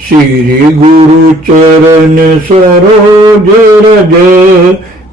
श्री गुरु चरण सरोज रज,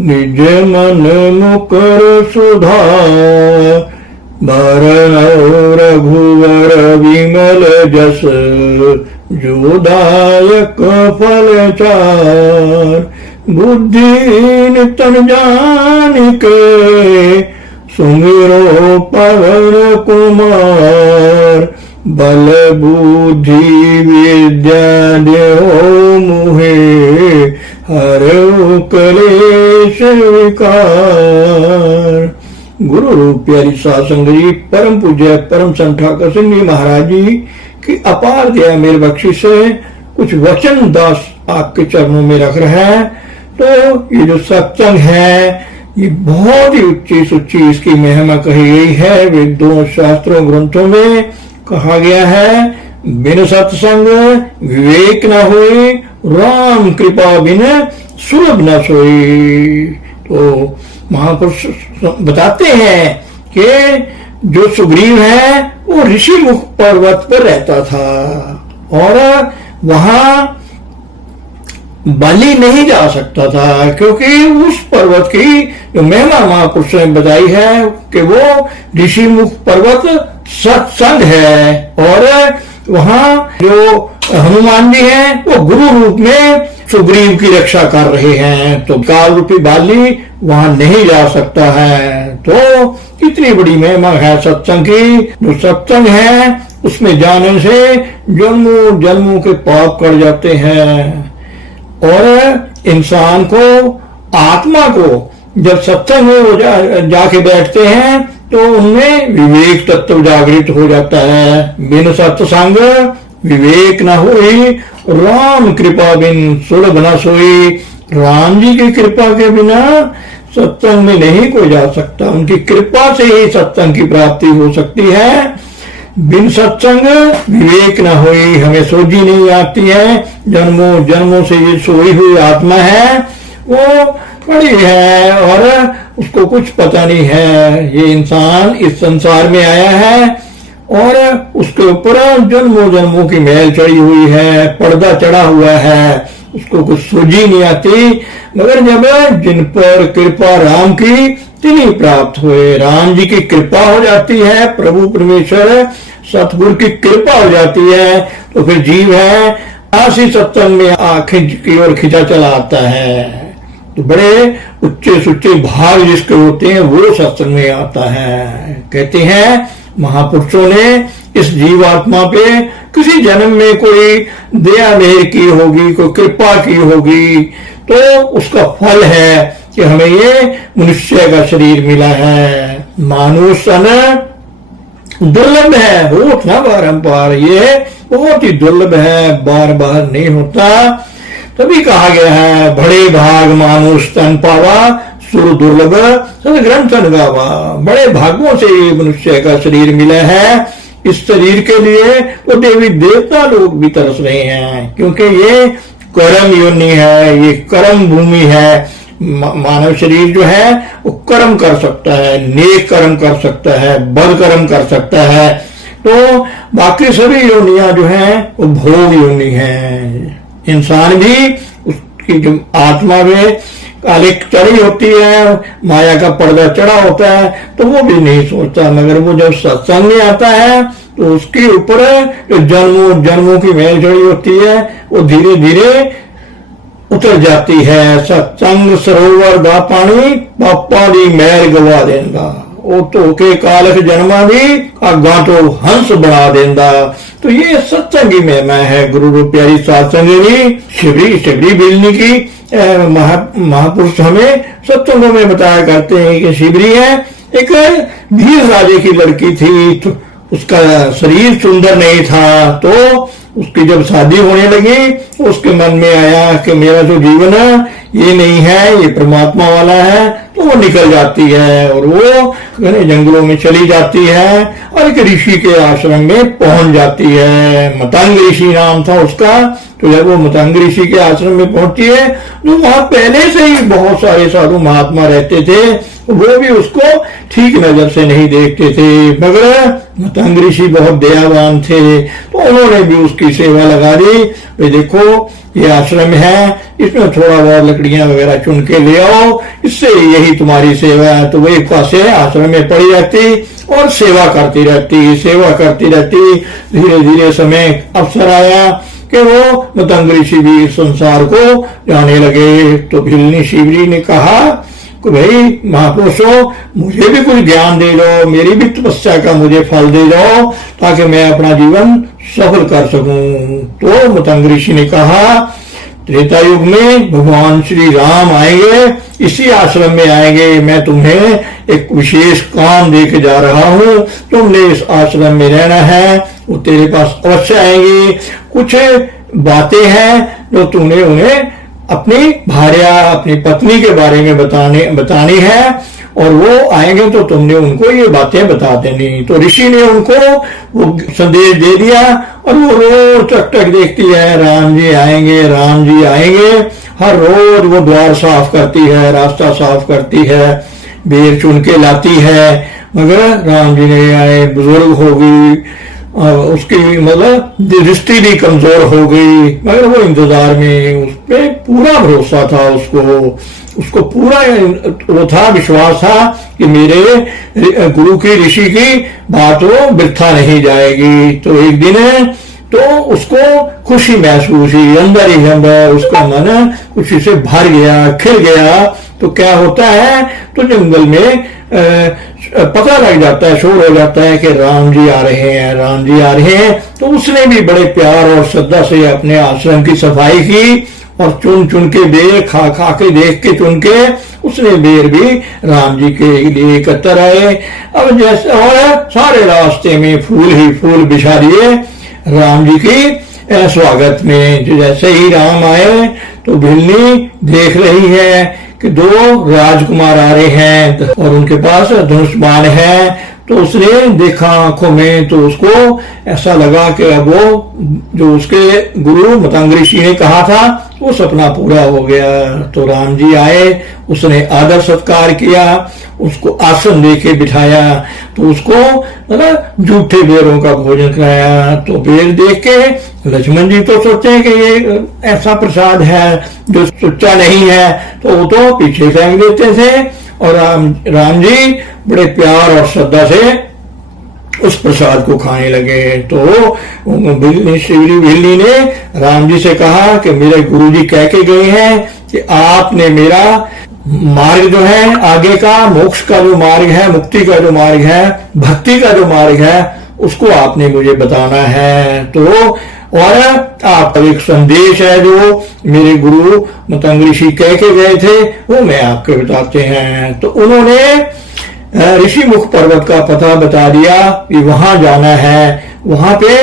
निज मन मुकर सुधार। भरण रघुवर विमल जस, जो दायक फल चार। बुद्धि तन जानिके, सुमिरो पवन कुमार। बल बुद्धि विद्या देहो मुहे, हरऊ कलेश विकार। गुरु रूप प्यारी साध संगत जी, परम पूज्य परम संत ठाकर सिंह जी महाराज जी की अपार दया मेरे बख्शिश से कुछ वचन दास आपके चरणों में रख रहा है। तो ये जो सत्संग है, ये बहुत ही उच्ची सुच्ची इसकी महिमा कही गई है। वेदों शास्त्रों ग्रंथों में कहा गया है, बिन सत्संग विवेक न होई, राम कृपा बिन सुलभ न सोई। तो महापुरुष बताते हैं कि जो सुग्रीव है वो ऋषि मुख पर्वत पर रहता था और वहां बलि नहीं जा सकता था, क्योंकि उस पर्वत की जो महिमा महापुरुष ने बताई है कि वो ऋषि मुख पर्वत सत्संग है। और वहां जो हनुमान जी हैं वो गुरु रूप में सुग्रीव की रक्षा कर रहे हैं, तो काल रूपी बाली वहां नहीं जा सकता है। तो कितनी बड़ी महिमा है सत्संग की। जो सत्संग है उसमें जाने से जन्मों जन्मों के पाप कट जाते हैं। और इंसान को, आत्मा को जब सत्संग में वो जाके बैठते हैं तो उनमें विवेक तत्व जागृत हो जाता है। बिन सत्संग विवेक न होई, राम कृपा बिन सुलभ न सोई। राम जी की कृपा के बिना सत्संग में नहीं कोई जा सकता, उनकी कृपा से ही सत्संग की प्राप्ति हो सकती है। बिन सत्संग विवेक न होई, हमें सोझी नहीं आती है। जन्मों जन्मों से ये सोई हुई आत्मा है, वो पड़ी है और उसको कुछ पता नहीं है। ये इंसान इस संसार में आया है और उसके ऊपर जन्मों जन्मों की मैल चढ़ी हुई है, पर्दा चढ़ा हुआ है, उसको कुछ सूझी नहीं आती। मगर जब जिन पर कृपा राम की तिन्हीं प्राप्त हुए। राम जी की कृपा हो जाती है, प्रभु परमेश्वर सतगुरु की कृपा हो जाती है, तो फिर जीव है आशी सत्संग में आखिर की ओर खिंचा चला आता है। तो बड़े उच्चे सुच्चे भाग जिसके होते हैं वो सत्संग में आता है। कहते हैं महापुरुषों ने इस जीवात्मा पे किसी जन्म में कोई दया मेहर की होगी, कोई कृपा की होगी, तो उसका फल है कि हमें ये मनुष्य का शरीर मिला है। मानुष दुर्लभ है, होठ ना बारंबार, ये बहुत ही दुर्लभ है, बार बार नहीं होता। तभी कहा गया है, बड़े भाग मानुष तन पावा, सुर दुर्लभ सदग्रंथन गावा। बड़े भागों से ये मनुष्य का शरीर मिला है। इस शरीर के लिए वो देवी देवता लोग भी तरस रहे हैं, क्योंकि ये कर्म योनि है, ये कर्म भूमि है। मानव शरीर जो है वो कर्म कर सकता है, नेक कर्म कर सकता है, बद कर्म कर सकता है। तो बाकी सभी योनियां जो हैं वो भोग योनि है। इंसान भी उसकी जो आत्मा में काली चढ़ी होती है, माया का पर्दा चढ़ा होता है, तो वो भी नहीं सोचता। मगर वो जब सत्संग में आता है तो उसके ऊपर जो जन्मों जन्मों की मैल चढ़ी होती है वो धीरे धीरे उतर जाती है। सत्संग सरोवर दा पानी, पापा दी मैल गवा देंदा। वो तो के कालख जन्मा दी अगा तो हंस बना देंदा। तो ये सत्संग की महिमा है। गुरु रूप प्यारी साध संगत शिवरी शिवरी बिलनी की महापुरुष हमें सत्संगों में बताया करते हैं कि शिवरी है एक भील राजे की लड़की थी। तो उसका शरीर सुंदर नहीं था, तो उसकी जब शादी होने लगी उसके मन में आया कि मेरा जो जीवन है ये नहीं है, ये परमात्मा वाला है। तो वो निकल जाती है और वो घने जंगलों में चली जाती है और एक ऋषि के आश्रम में पहुंच जाती है। मतंग ऋषि नाम था उसका। तो जब वो मतंग ऋषि के आश्रम में पहुंची है, तो वहां पहले से ही बहुत सारे साधु महात्मा रहते थे, वो भी उसको ठीक नजर से नहीं देखते थे, मगर मतंग ऋषि बहुत दयावान थे, तो उन्होंने भी उसकी सेवा लगा दी। भाई देखो, ये आश्रम है, इसमें थोड़ा बहुत लकड़ियां वगैरह चुन के ले आओ, इससे यही तुम्हारी सेवा है। तो वही पास आश्रम में पड़ी रहती और सेवा करती रहती। धीरे धीरे समय अवसर आया कि वो मतंग ऋषि भी संसार को जाने लगे। तो भिल्लनी शिवजी ने कहा कि भाई महापुरुषों, मुझे भी कुछ ज्ञान दे दो, मेरी भी तपस्या का मुझे फल दे दो, ताकि मैं अपना जीवन सफल कर सकूं। तो मतंग ऋषि ने कहा, त्रेता युग में भगवान श्री राम आएंगे, इसी आश्रम में आएंगे, मैं तुम्हें एक विशेष काम दे के जा रहा हूं, तुमने इस आश्रम में रहना है, वो तेरे पास अवश्य आएंगे। कुछ बातें हैं जो तुमने उन्हें अपनी भार्या, अपनी पत्नी के बारे में बतानी है, और वो आएंगे तो तुमने उनको ये बातें बता देनी। तो ऋषि ने उनको वो संदेश दे दिया, और वो रोज टक टक देखती है, राम जी आएंगे। हर रोज वो द्वार साफ करती है, रास्ता साफ करती है, बेर चुन के लाती है, मगर राम जी नहीं आए। बुजुर्ग हो गई, उसकी मतलब दृष्टि भी कमजोर हो गई, मगर वो इंतजार में, उस पे पूरा भरोसा था उसको पूरा वो था, विश्वास था कि मेरे गुरु की, ऋषि की बात वो वृथा नहीं जाएगी। तो एक दिन तो उसको खुशी महसूस हुई, अंदर ही अंदर उसका मन खुशी से भर गया, खिल गया। तो क्या होता है, तो जंगल में पता लग जाता है, शोर हो जाता है कि राम जी आ रहे हैं। तो उसने भी बड़े प्यार और श्रद्धा से अपने आश्रम की सफाई की, और चुन के बेर खा के देख के चुन के उसने बेर भी राम जी के लिए एकत्र आए। अब जैसे और सारे रास्ते में फूल ही फूल बिछा दिए राम जी की स्वागत में। जैसे ही राम आए तो भिल्लनी देख रही है कि दो राजकुमार आ रहे हैं और उनके पास धनुष बाण है। तो उसने देखा आंखों में, तो उसको ऐसा लगा कि अब वो जो उसके गुरु मतंग ऋषि ने कहा था वो सपना पूरा हो गया। तो राम जी आए, उसने आदर सत्कार किया, उसको आसन दे के बिठाया, तो उसको जूठे बेरों का भोजन कराया। तो बेर देख के लक्ष्मण जी तो सोचे कि ये ऐसा प्रसाद है जो सच्चा नहीं है, तो वो तो पीछे फेंक देते थे, और राम जी बड़े प्यार और श्रद्धा से उस प्रसाद को खाने लगे। तो श्री भिल्लनी ने राम जी से कहा कि मेरे गुरुजी कह के गए हैं कि आपने मेरा मार्ग जो है आगे का, मोक्ष का जो मार्ग है, मुक्ति का जो मार्ग है, भक्ति का जो मार्ग है, उसको आपने मुझे बताना है। तो और आपका एक संदेश है जो मेरे गुरु मतंग ऋषि कह के गए थे, वो मैं आपको बताते हैं। तो उन्होंने ऋषि मुख पर्वत का पता बता दिया कि वहां जाना है, वहां पे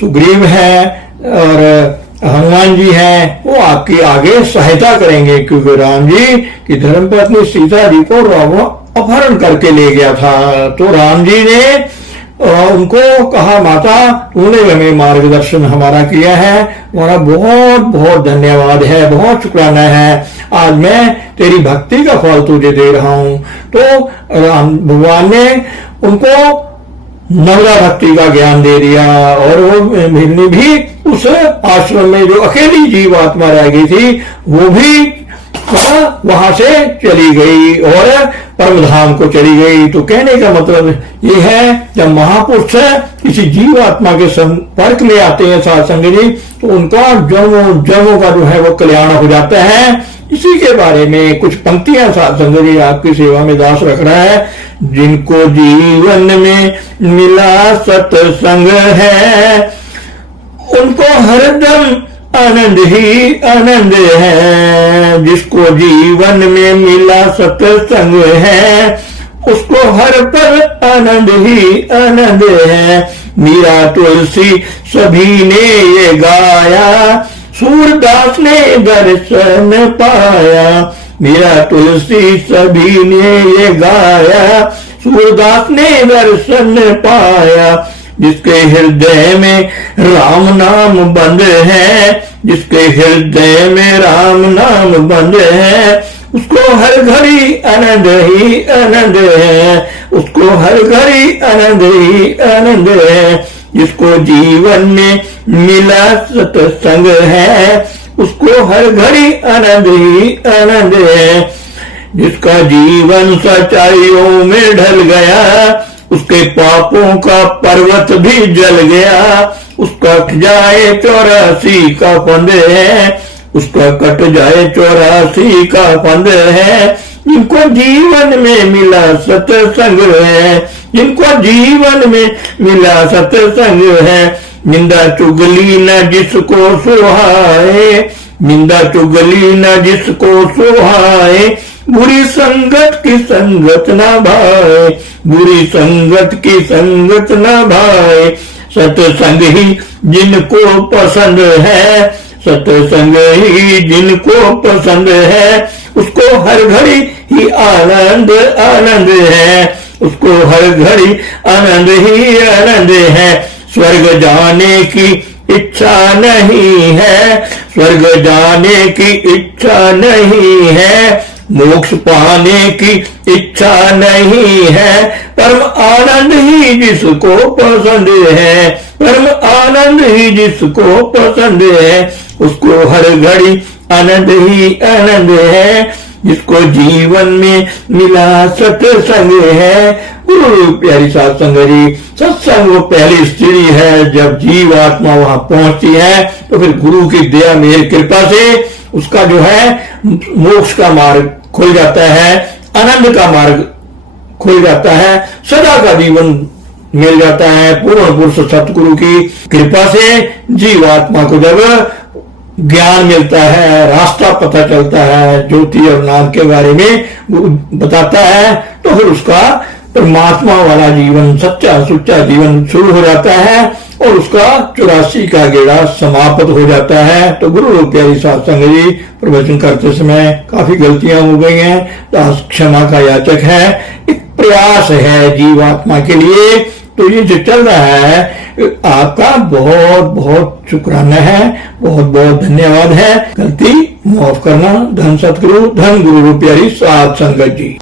सुग्रीव है और हनुमान जी हैं, वो आपकी आगे सहायता करेंगे, क्योंकि राम जी की धर्मपत्नी सीता जी को रावण अपहरण करके ले गया था। तो राम जी ने उनको कहा, माता तूने हमें मार्गदर्शन हमारा किया है, हमारा बहुत बहुत धन्यवाद है, बहुत शुक्राना है, आज मैं तेरी भक्ति का फल तुझे दे रहा हूं। तो राम भगवान ने उनको नवरा भक्ति का ज्ञान दे दिया, और वो भिल्लनी भी उस आश्रम में जो अकेली जीव आत्मा रह गई थी, वो भी वहां से चली गई और परमधाम को चली गई। तो कहने का मतलब ये है, जब महापुरुष किसी जीव आत्मा के संपर्क में आते हैं साधुसंग जी, तो उनका जन्मों जन्मों का जो है वो कल्याण हो जाता है। इसी के बारे में कुछ पंक्तियां साधुसंग जी आपकी सेवा में दास रख रहा है। जिनको जीवन में मिला सत्संग है, उनको हरदम आनंद ही आनंद है। जिसको जीवन में मिला सत्संग है, उसको हर पल आनंद ही आनंद है। मीरा तुलसी सभी ने ये गाया, सूरदास ने दर्शन पाया। मीरा तुलसी सभी ने ये गाया, सूरदास ने दर्शन पाया। जिसके हृदय में राम नाम बंद है, जिसके हृदय में राम नाम बंद है, उसको हर घड़ी आनंद ही आनंद है, उसको हर घड़ी आनंद ही आनंद है। जिसको जीवन में मिला सत्संग है, उसको हर घड़ी आनंद ही आनंद है। जिसका जीवन सच्चाइयों में ढल गया, उसके पापों का पर्वत भी जल गया। उसका कट जाए 84 का फंद है, उसका कट जाए 84 का फंद है। जिनको जीवन में मिला सत्संग है, जिनको जीवन में मिला सत्संग है। निंदा चुगली न जिसको सुहाए, निंदा चुगली न जिसको सुहाए। बुरी संगत की संगत न भाए, बुरी संगत की संगत न भाए। सत्संग ही जिनको पसंद है, सत्संग ही जिनको पसंद है, उसको हर घड़ी ही आनंद आनंद है, उसको हर घड़ी आनंद ही आनंद है। स्वर्ग जाने की इच्छा नहीं है, स्वर्ग जाने की इच्छा नहीं है, मोक्ष पाने की इच्छा नहीं है। परम आनंद ही जिसको पसंद है, परम आनंद ही जिसको पसंद है, उसको हर घड़ी आनंद ही आनंद है। जिसको जीवन में मिला सत्संग है। गुरु प्यारी साध संगत जी, सत्संग वो पहली सीढ़ी है। जब जीव आत्मा वहां पहुंचती है तो फिर गुरु की दया मेरी कृपा से उसका जो है मोक्ष का मार्ग खुल जाता है, आनंद का मार्ग खुल जाता है, सदा का जीवन मिल जाता है। पूर्ण पुरुष सतगुरु की कृपा से जीवात्मा को जब ज्ञान मिलता है, रास्ता पता चलता है, ज्योति और नाम के बारे में बताता है, तो फिर उसका परमात्मा वाला जीवन, सच्चा सुच्चा जीवन शुरू हो जाता है और उसका 84 का गेड़ा समाप्त हो जाता है। तो गुरु प्यारी साध संगत जी, प्रवचन करते समय काफी गलतियां हो गई हैं, तो क्षमा का याचक है। एक प्रयास है जीवात्मा के लिए, तो ये जो चल रहा है आपका बहुत बहुत शुक्राना है, बहुत बहुत धन्यवाद है। गलती माफ करना। धन सतगुरु, धन गुरु प्यारी साध संगत जी।